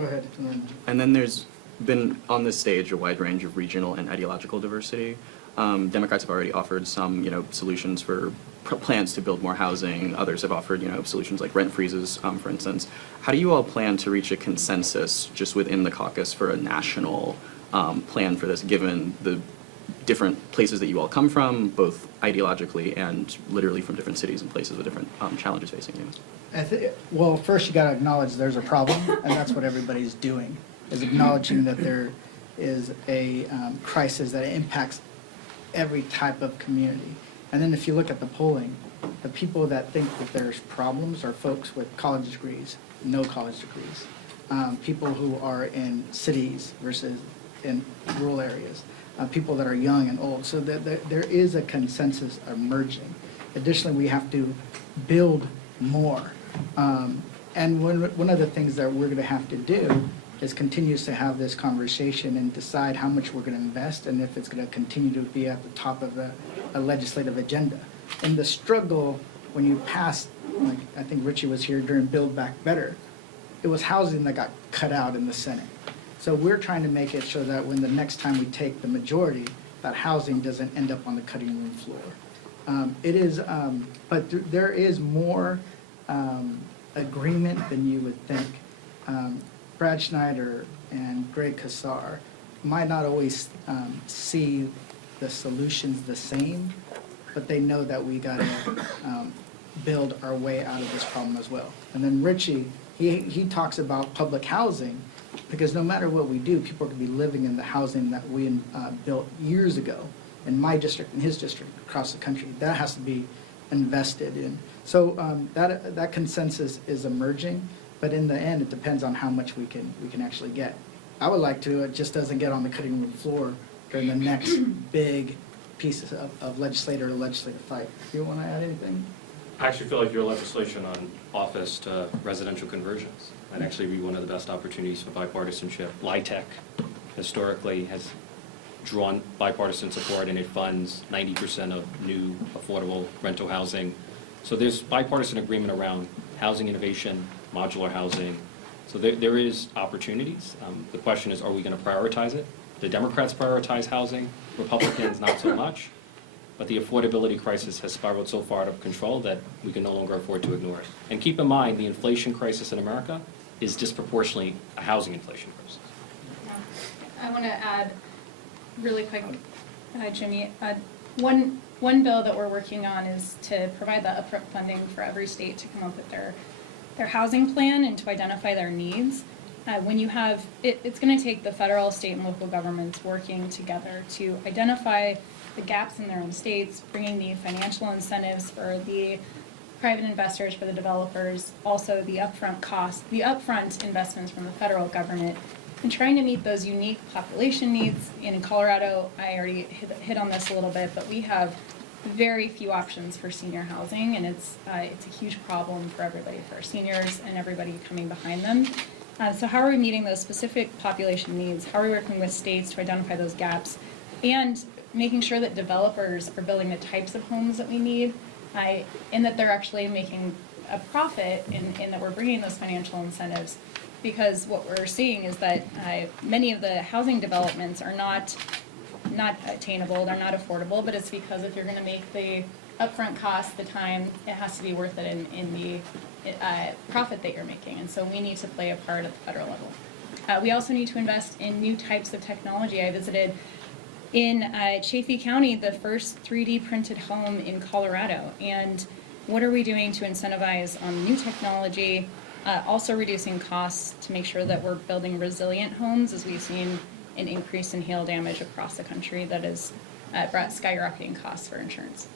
Go ahead. And then there's been on this stage a wide range of regional and ideological diversity. Democrats have already offered some, solutions for plans to build more housing. Others have offered, solutions like rent freezes, for instance. How do you all plan to reach a consensus just within the caucus for a national plan for this, given the different places that you all come from, both ideologically and literally from different cities and places with different challenges facing you? Well, first you got to acknowledge there's a problem, and that's what everybody's doing, is acknowledging that there is a crisis that impacts every type of community. And then if you look at the polling, the people that think that there's problems are folks with college degrees, no college degrees, people who are in cities versus in rural areas, people that are young and old. So there is a consensus emerging. Additionally, we have to build more. And one of the things that we're going to have to do is continues to have this conversation and decide how much we're going to invest and if it's going to continue to be at the top of a legislative agenda. And the struggle when you pass, like I think Ritchie was here during Build Back Better, it was housing that got cut out in the Senate. So we're trying to make it so that when the next time we take the majority, that housing doesn't end up on the cutting room floor. But there is more agreement than you would think. Brad Schneider and Greg Kassar might not always see the solutions the same, but they know that we got to build our way out of this problem as well. And then Ritchie, he talks about public housing, because no matter what we do, people are going to be living in the housing that we built years ago in my district, in his district, across the country. That has to be invested in. So that consensus is emerging. But in the end, it depends on how much we can actually get. I would like to, it just doesn't get on the cutting room floor during the next big pieces of legislative fight. Do you want to add anything? I actually feel like your legislation on office to residential conversions might actually be one of the best opportunities for bipartisanship. LIHTC historically has drawn bipartisan support, and it funds 90% of new affordable rental housing. So there's bipartisan agreement around housing innovation, modular housing. So there is opportunities. The question is, are we going to prioritize it? The Democrats prioritize housing, Republicans not so much. But the affordability crisis has spiraled so far out of control that we can no longer afford to ignore it. And keep in mind, the inflation crisis in America is disproportionately a housing inflation crisis. I want to add really quick, Jimmy, one bill that we're working on is to provide the upfront funding for every state to come up with their housing plan and to identify their needs. When you have, it's going to take the federal, state, and local governments working together to identify the gaps in their own states, bringing the financial incentives for the private investors, for the developers, also the upfront costs, the upfront investments from the federal government, and trying to meet those unique population needs. In Colorado, I already hit on this a little bit, but we have very few options for senior housing, and it's a huge problem for everybody, for our seniors and everybody coming behind them. So how are we meeting those specific population needs? How are we working with states to identify those gaps? And making sure that developers are building the types of homes that we need, and that they're actually making a profit, and that we're bringing those financial incentives. Because what we're seeing is that many of the housing developments are not attainable, they're not affordable, but it's because if you're going to make the upfront cost, the time, it has to be worth it in the profit that you're making. And so we need to play a part at the federal level. We also need to invest in new types of technology. I visited in Chaffee County, the first 3D printed home in Colorado. And what are we doing to incentivize on new technology, also reducing costs to make sure that we're building resilient homes, as we've seen an increase in hail damage across the country that has brought skyrocketing costs for insurance.